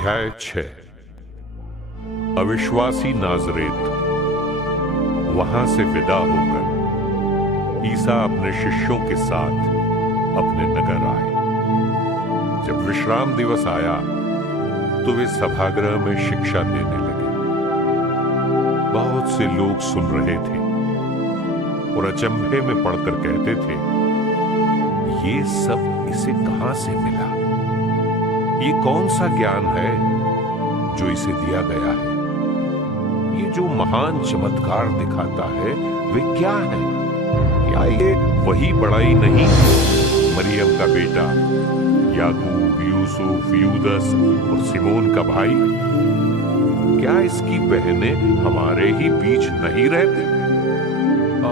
अध्याय 6। अविश्वासी नाज़रेत। वहां से विदा होकर ईसा अपने शिष्यों के साथ अपने नगर आए। जब विश्राम दिवस आया तो वे सभागृह में शिक्षा देने लगे। बहुत से लोग सुन रहे थे और अचंभे में पड़कर कहते थे, ये सब इसे कहां से मिला? ये कौन सा ज्ञान है जो इसे दिया गया है? ये जो महान चमत्कार दिखाता है वे क्या है? क्या ये वही बड़ाई नहीं, मरियम का बेटा, याकूब, यूसुफ, यूदस और सिमोन का भाई? क्या इसकी बहनें हमारे ही बीच नहीं रहते?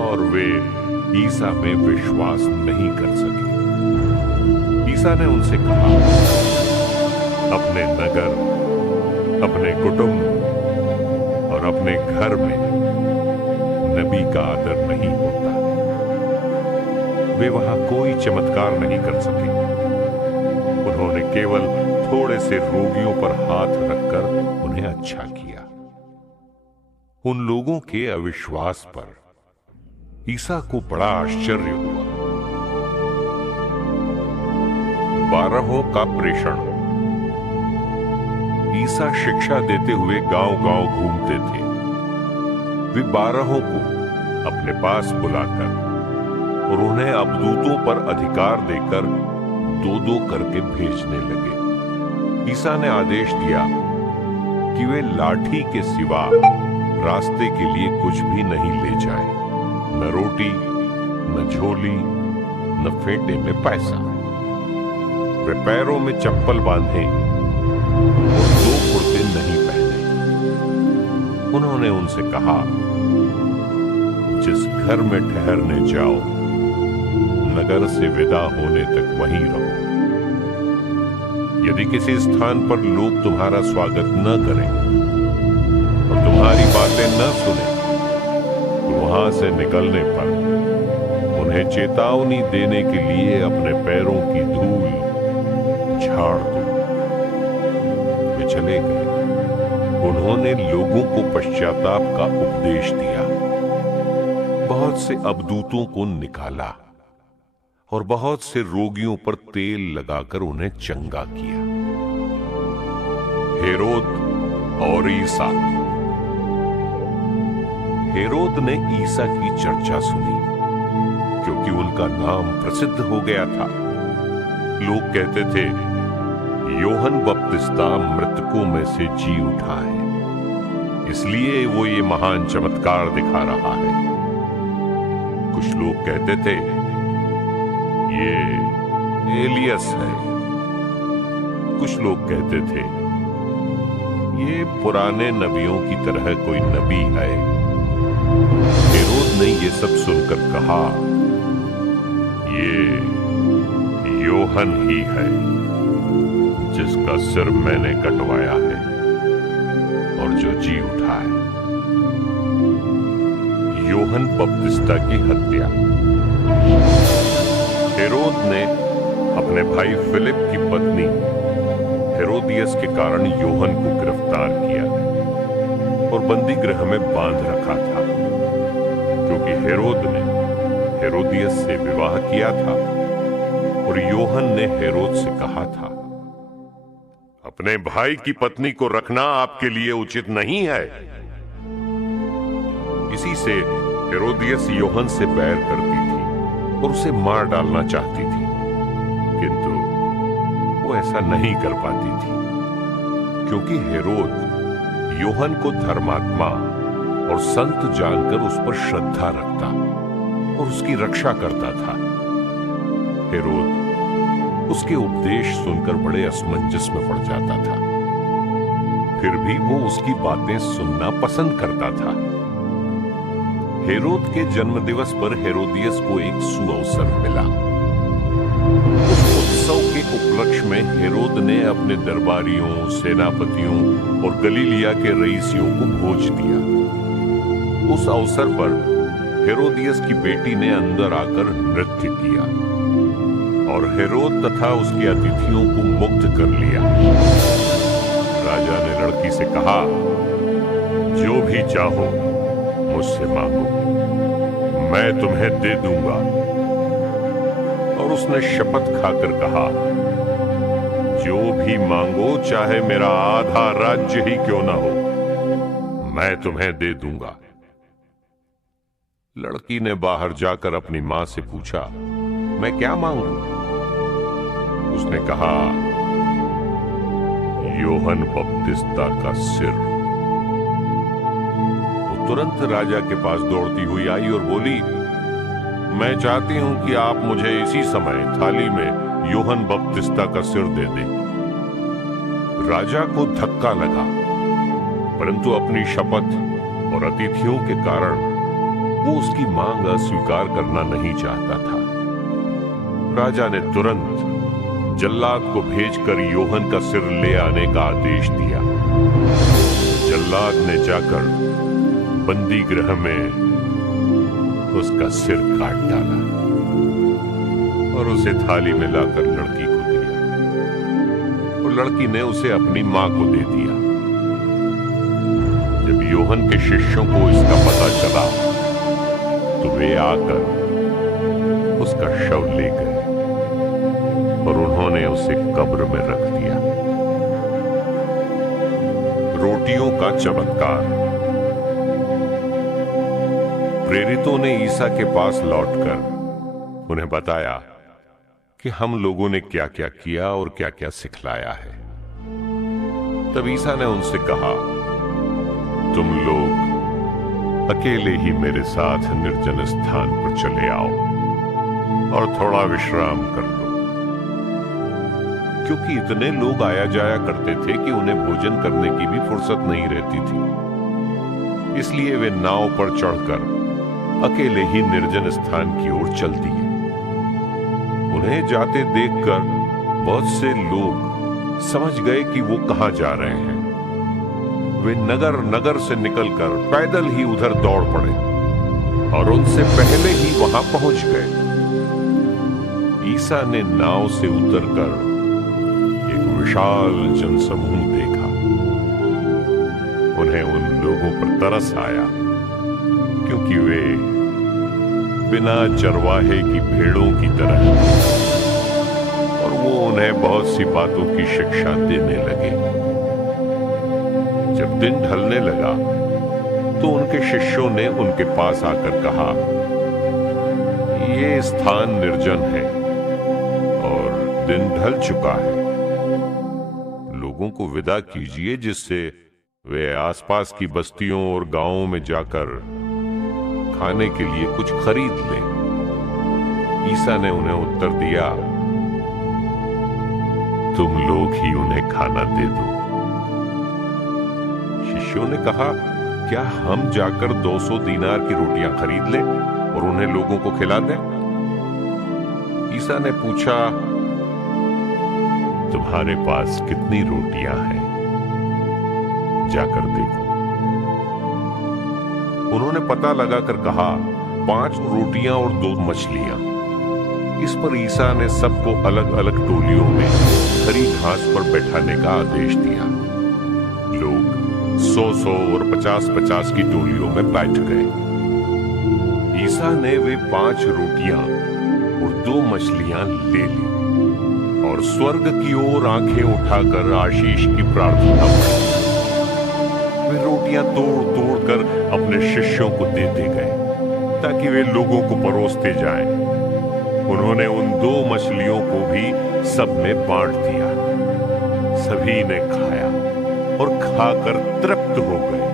और वे ईसा में विश्वास नहीं कर सके। ईसा ने उनसे कहा, अपने नगर, अपने कुटुंब और अपने घर में नबी का आदर नहीं होता। वे वहां कोई चमत्कार नहीं कर सके। उन्होंने केवल थोड़े से रोगियों पर हाथ रखकर उन्हें अच्छा किया। उन लोगों के अविश्वास पर ईसा को बड़ा आश्चर्य हुआ। 12 का प्रेषण। ईसा शिक्षा देते हुए गांव-गांव घूमते थे। वे 12 को अपने पास बुलाकर और उन्हें अबदूतों पर अधिकार देकर 2-2 करके भेजने लगे। ईसा ने आदेश दिया कि वे लाठी के सिवा रास्ते के लिए कुछ भी नहीं ले जाएं, न रोटी, न झोली, न फेंटे में पैसा। वे पैरों में चप्पल बांधें और 2 कुर्ते नहीं पहने। उन्होंने उनसे कहा, जिस घर में ठहरने जाओ, नगर से विदा होने तक वहीं रहो। यदि किसी स्थान पर लोग तुम्हारा स्वागत न करें और तुम्हारी बातें न सुने, तो वहां से निकलने पर उन्हें चेतावनी देने के लिए अपने पैरों की धूल झाड़ दो। वे चले गए। उन्होंने लोगों को पश्चाताप का उपदेश दिया, बहुत से अबदूतों को निकाला और बहुत से रोगियों पर तेल लगाकर उन्हें चंगा किया। हेरोद और ईसा। हेरोद ने ईसा की चर्चा सुनी क्योंकि उनका नाम प्रसिद्ध हो गया था। लोग कहते थे, यूहन्ना बपतिस्ता मृतकों में से जी उठा है, इसलिए वो ये महान चमत्कार दिखा रहा है। कुछ लोग कहते थे, ये एलियस है। कुछ लोग कहते थे, ये पुराने नबियों की तरह कोई नबी है। हेरोद ने ये सब सुनकर कहा, ये यूहन्ना ही है जिसका सिर मैंने कटवाया है और जो जी उठा है। यूहन्ना बपतिस्ता की हत्या। हेरोद ने अपने भाई फिलिप की पत्नी हेरोदियस के कारण यूहन्ना को गिरफ्तार किया और बंदी गृह में बांध रखा था, क्योंकि हेरोद ने हेरोदियस से विवाह किया था और यूहन्ना ने हेरोद से कहा था, अपने भाई की पत्नी को रखना आपके लिए उचित नहीं है। इसी से हेरोदियस यूहन्ना से बैर करती थी और उसे मार डालना चाहती थी, किंतु वो ऐसा नहीं कर पाती थी, क्योंकि हेरोद यूहन्ना को धर्मात्मा और संत जानकर उस पर श्रद्धा रखता और उसकी रक्षा करता था। हेरोद उसके उपदेश सुनकर बड़े असमंजस में पड़ जाता था, फिर भी वो उसकी बातें सुनना पसंद करता था। हेरोद के जन्मदिवस पर हेरोदियस को एक सुअवसर मिला। उस उत्सव के उपलक्ष्य में हेरोद ने अपने दरबारियों, सेनापतियों और गलीलिया के रईसियों को भोज दिया। उस अवसर पर हेरोदियस की बेटी ने अंदर आकर नृत्य किया और हेरोद तथा उसके अतिथियों को मुग्ध कर लिया। राजा ने लड़की से कहा, जो भी चाहो मुझसे मांगो, मैं तुम्हें दे दूंगा। और उसने शपथ खाकर कहा, जो भी मांगो, चाहे मेरा आधा राज्य ही क्यों ना हो, मैं तुम्हें दे दूंगा। लड़की ने बाहर जाकर अपनी मां से पूछा, मैं क्या मांगू? उसने कहा, यूहन्ना बपतिस्ता का सिर। वो तुरंत राजा के पास दौड़ती हुई आई और बोली, मैं चाहती हूं कि आप मुझे इसी समय थाली में यूहन्ना बपतिस्ता का सिर दे दें। राजा को धक्का लगा, परंतु अपनी शपथ और अतिथियों के कारण वो उसकी मांग अस्वीकार करना नहीं चाहता था। राजा ने तुरंत जल्लाद को भेजकर यूहन्ना का सिर ले आने का आदेश दिया। जल्लाद ने जाकर बंदी गृह में उसका सिर काट डाला और उसे थाली में लाकर लड़की को दिया, और लड़की ने उसे अपनी मां को दे दिया। जब यूहन्ना के शिष्यों को इसका पता चला तो वे आकर उसका शव ले गए और उन्होंने उसे कब्र में रख दिया। रोटियों का चमत्कार। प्रेरितों ने ईसा के पास लौटकर उन्हें बताया कि हम लोगों ने क्या क्या किया और क्या क्या सिखलाया है। तब ईसा ने उनसे कहा, तुम लोग अकेले ही मेरे साथ निर्जन स्थान पर चले आओ और थोड़ा विश्राम कर लो, क्योंकि इतने लोग आया जाया करते थे कि उन्हें भोजन करने की भी फुर्सत नहीं रहती थी। इसलिए वे नाव पर चढ़कर अकेले ही निर्जन स्थान की ओर चल दिए। उन्हें जाते देखकर बहुत से लोग समझ गए कि वो कहां जा रहे हैं। वे नगर नगर से निकलकर पैदल ही उधर दौड़ पड़े और उनसे पहले ही वहां पहुंच गए। ईसा ने नाव से उतरकर एक विशाल जनसमूह देखा। उन्हें उन लोगों पर तरस आया, क्योंकि वे बिना चरवाहे की भेड़ों की तरह और वो उन्हें बहुत सी बातों की शिक्षा देने लगे। जब दिन ढलने लगा तो उनके शिष्यों ने उनके पास आकर कहा, ये स्थान निर्जन है और दिन ढल चुका है। लोगों को विदा कीजिए, जिससे वे आसपास की बस्तियों और गांवों में जाकर खाने के लिए कुछ खरीद लें। ईसा ने उन्हें उत्तर दिया, तुम लोग ही उन्हें खाना दे दो। शिष्यों ने कहा, क्या हम जाकर 200 दीनार की रोटियां खरीद लें और उन्हें लोगों को खिला दें? ईसा ने पूछा, तुम्हारे पास कितनी रोटियां हैं? जाकर देखो। उन्होंने पता लगाकर कहा, 5 रोटियां और 2 मछलियां। इस पर ईसा ने सबको अलग अलग टोलियों में हरी घास पर बैठाने का आदेश दिया। लोग 100-100 और 50-50 की टोलियों में बैठ गए। ईसा ने वे 5 रोटियां और 2 मछलियां ले ली और स्वर्ग की ओर आंखें उठाकर आशीष की प्रार्थना की। वे रोटियां तोड़ तोड़ कर अपने शिष्यों को देते गए ताकि वे लोगों को परोसते जाएं। उन्होंने उन 2 मछलियों को भी सब में बांट दिया। सभी ने खाया और खाकर तृप्त हो गए।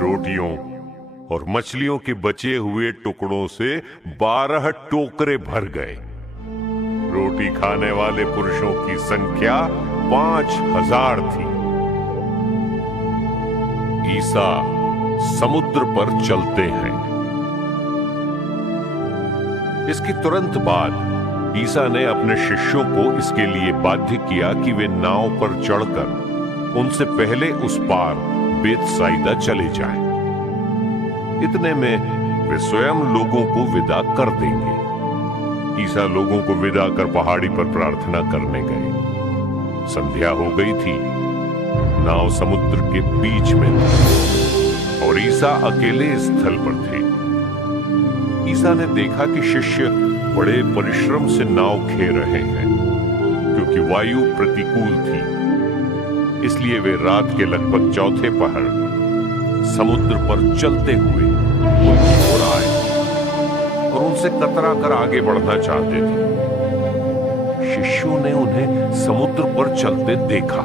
रोटियों और मछलियों के बचे हुए टुकड़ों से 12 टोकरे भर गए। रोटी खाने वाले पुरुषों की संख्या 5000 थी। ईसा समुद्र पर चलते हैं। इसके तुरंत बाद ईसा ने अपने शिष्यों को इसके लिए बाध्य किया कि वे नाव पर चढ़कर उनसे पहले उस पार बेतसाइदा चले जाएं। इतने में वे स्वयं लोगों को विदा कर देंगे। ईसा लोगों को विदा कर पहाड़ी पर प्रार्थना करने गए। संध्या हो गई थी नाव समुद्र के बीच में थी और ईसा अकेले स्थल पर थे। ईसा ने देखा कि शिष्य बड़े परिश्रम से नाव खे रहे हैं, क्योंकि वायु प्रतिकूल थी। इसलिए वे रात के लगभग चौथे पहर समुद्र पर चलते हुए उनकी ओर आए और उनसे कतरा कर आगे बढ़ना चाहते थे। शिष्यों ने उन्हें समुद्र पर चलते देखा।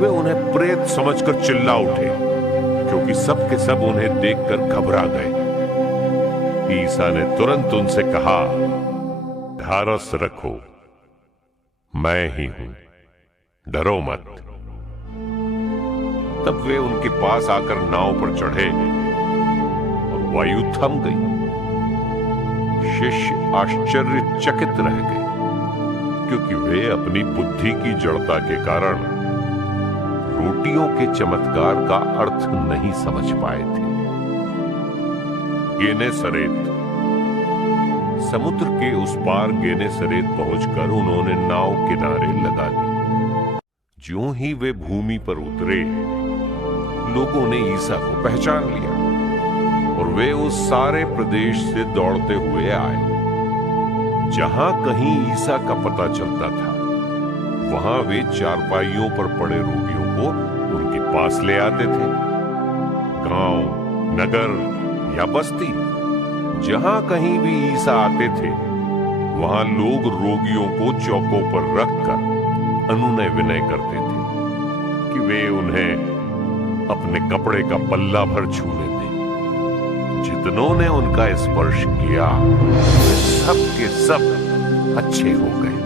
वे उन्हें प्रेत समझकर चिल्ला उठे, क्योंकि सब के सब उन्हें देखकर घबरा गए। ईसा ने तुरंत उनसे कहा, ढारस रखो, मैं ही हूं, डरो मत। तब वे उनके पास आकर नाव पर चढ़े और वायु थम गई। शिष्य आश्चर्यचकित रह गए, क्योंकि वे अपनी बुद्धि की जड़ता के कारण रोटियों के चमत्कार का अर्थ नहीं समझ पाए थे। गेनेसरेत। समुद्र के उस पार गेनेसरेत पहुंचकर उन्होंने नाव किनारे लगा दी। ज्यों ही वे भूमि पर उतरे, लोगों ने ईसा को पहचान लिया और वे उस सारे प्रदेश से दौड़ते हुए आए। जहां कहीं ईसा का पता चलता था, वहां वे चारपाइयों पर पड़े रोगियों को उनके पास ले आते थे। गांव, नगर या बस्ती, जहां कहीं भी ईसा आते थे, वहां लोग रोगियों को चौकों पर रखकर अनुनय विनय करते थे कि वे उन्हें अपने कपड़े का पल्ला भर छूने दें। जितनों ने उनका स्पर्श किया, वे सब के सब अच्छे हो गए।